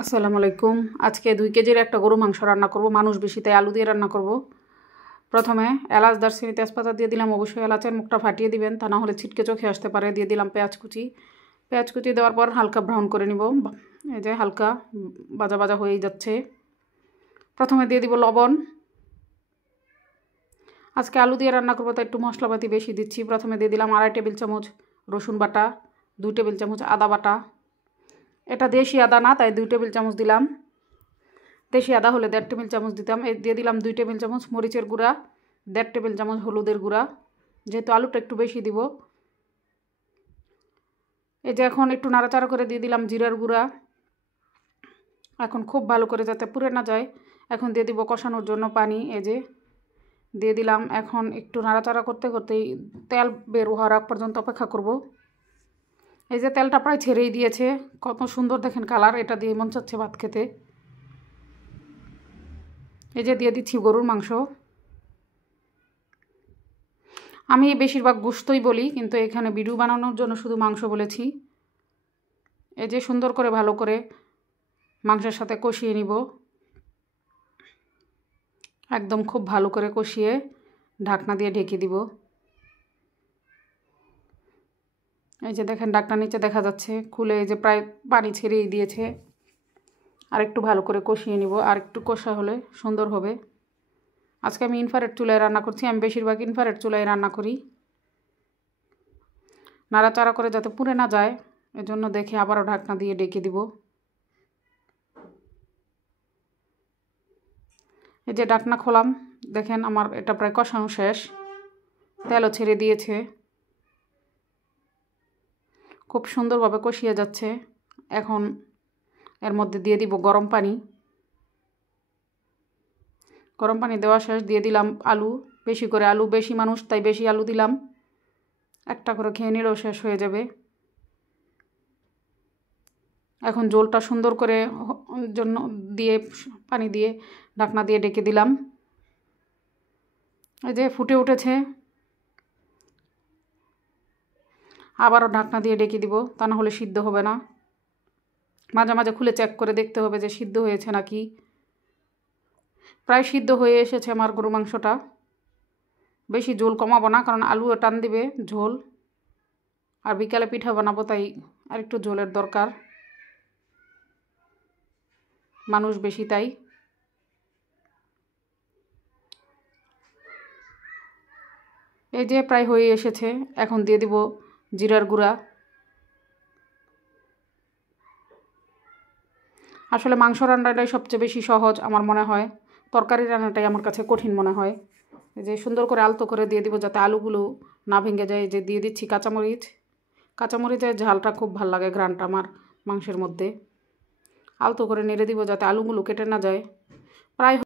আসসালামু আলাইকুম। আজকে 2 কেজির একটা গরু মাংস রান্না করব। মানুষ বেশি তাই আলু দিয়ে রান্না করব। প্রথমে এলাচ, দারচিনি, তেজপাতা দিয়ে দিলাম। অবশ্যই এলাচের মুখটা ফাটিয়ে দিবেন, তা না হলে ছিটকে চোখে আসতে পারে। দিয়ে দিলাম পেঁয়াজ কুচি। পেঁয়াজ কুচি দেওয়ার পর হালকা ব্রাউন করে নিব। এই যে হালকা ভাজা ভাজা হয়েই যাচ্ছে। প্রথমে দিয়ে দিব লবণ। আজকে আলু দিয়ে রান্না করবো তাই একটু মশলাপাতি বেশি দিচ্ছি। প্রথমে দিয়ে দিলাম 2.5 টেবিল চামচ রসুন বাটা, 2 টেবিল চামচ আদা বাটা। এটা দেশি আদা না, তাই 2 টেবিল চামচ দিলাম। দেশি আদা হলে 1.5 টেবিল চামচ দিতাম। দিয়ে দিলাম 2 টেবিল চামচ মরিচের গুঁড়া, 1.5 টেবিল চামচ হলুদের গুঁড়া, যেহেতু আলুটা একটু বেশি দিব। এই যে এখন একটু নাড়াচাড়া করে দিয়ে দিলাম জিরার গুঁড়া। এখন খুব ভালো করে যাতে পুড়ে না যায়, এখন দিয়ে দিব কষানোর জন্য পানি। এই যে দিয়ে দিলাম। এখন একটু নাড়াচাড়া করতে করতেই তেল বের হওয়ার আগ পর্যন্ত অপেক্ষা করব। এই যে তেলটা প্রায় ছেড়েই দিয়েছে, কত সুন্দর দেখেন কালার। এটা দিয়ে মন চাচ্ছে ভাত খেতে। এই যে দিয়ে দিচ্ছি গরুর মাংস। আমি বেশিরভাগ গোশতই বলি, কিন্তু এখানে ভিডিও বানানোর জন্য শুধু মাংস বলেছি। এই যে সুন্দর করে ভালো করে মাংসের সাথে কষিয়ে নিব। একদম খুব ভালো করে কষিয়ে ঢাকনা দিয়ে ঢেকে দিব। এই যে দেখেন ঢাকনা নিচে দেখা যাচ্ছে খুলে, এই যে প্রায় পানি ছেড়েই দিয়েছে। আর একটু ভালো করে কষিয়ে নিব, আর একটু কষা হলে সুন্দর হবে। আজকে আমি ইনফ্রারেড চুলায় রান্না করছি। আমি বেশিরভাগ ইনফ্রারেড চুলায় রান্না করি। নাড়াচাড়া করে যাতে পুড়ে না যায়, এজন্য দেখে আবারও ঢাকনা দিয়ে ডেকে দিব। এই যে ঢাকনা খোলাম, দেখেন আমার এটা প্রায় কষানো শেষ। তেলও ছেড়ে দিয়েছে, খুব সুন্দরভাবে কষিয়ে যাচ্ছে। এখন এর মধ্যে দিয়ে দিব গরম পানি। গরম পানি দেওয়া শেষ, দিয়ে দিলাম আলু। বেশি করে আলু, বেশি মানুষ তাই বেশি আলু দিলাম। একটা করে খেয়ে নিলেও শেষ হয়ে যাবে। এখন ঝোলটা সুন্দর করে জন্য দিয়ে পানি দিয়ে ঢাকনা দিয়ে ডেকে দিলাম। এই যে ফুটে উঠেছে, আবারও ঢাকনা দিয়ে ডেকে দিব, তা না হলে সিদ্ধ হবে না। মাঝে মাঝে খুলে চেক করে দেখতে হবে যে সিদ্ধ হয়েছে নাকি। প্রায় সিদ্ধ হয়ে এসেছে আমার গরু মাংসটা। বেশি ঝোল কমাবো না, কারণ আলুও টান দিবে ঝোল। আর বিকালে পিঠা বানাবো, তাই আর একটু ঝোলের দরকার। মানুষ বেশি তাই। এই যে প্রায় হয়ে এসেছে, এখন দিয়ে দিব জিরার গুঁড়া। আসলে মাংস রান্নাটাই সবচেয়ে বেশি সহজ আমার মনে হয়। তরকারি রান্নাটাই আমার কাছে কঠিন মনে হয়। এই যে সুন্দর করে আলতো করে দিয়ে দিব যাতে আলুগুলো না ভেঙে যায়। যে দিয়ে দিচ্ছি কাঁচামরিচ। কাঁচামরিচের ঝালটা খুব ভালো লাগে, ঘ্রাণটা আমার মাংসের মধ্যে। আলতো করে নেড়ে দিব যাতে আলুগুলো কেটে না যায়। প্রায়